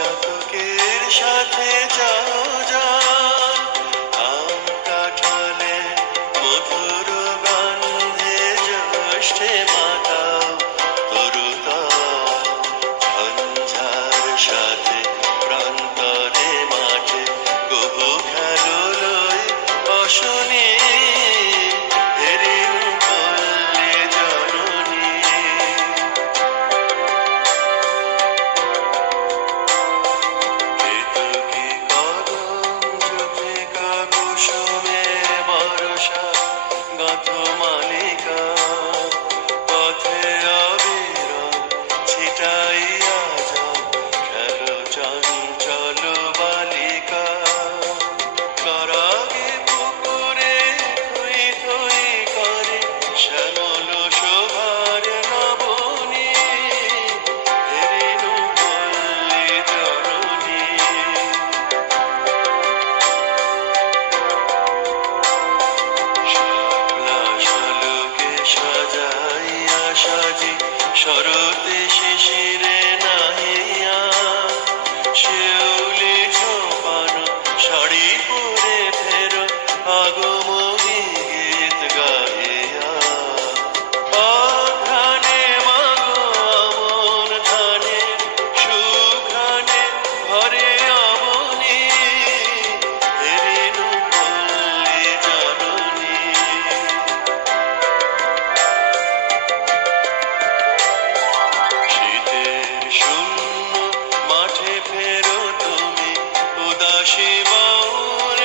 চাতকের সাথে যাও যাও, আম কাঁঠালে মধুর গন্ধে জ্যৈষ্ঠে মাতাও তরুতা, ঝঞ্ঝার সাথে প্রান্তরে মাঠে কবু খেলো লই অশনি, হেরিং পল্লী জননী। কেতকী কদম যুথিকা কুসুমে বর্ষা গাঁথ মালিকা, পথে অবিরল ছিটাইয়া যাও খেলো চঞ্চল বালিকা। কারাগে পুকুরে থই থই করে শ্যামল শোভার নবনী, হেরিনু পল্লী জননী। শাপলা শালুকে সাজাইয়া সাজি শরতে শিশিরে নাহিয়া, শিউলি ঝোপানো শাড়ি পরে ফেরো আগমনী গীত গাহিয়া। অঘ্রাণে মাগো আমন ধানের সুঘ্রাণে ভরে অবনী, হেরিনু পল্লী জননী। শীতের শূন্য মাঠে ফেরো তুমি, উদাসী বাউল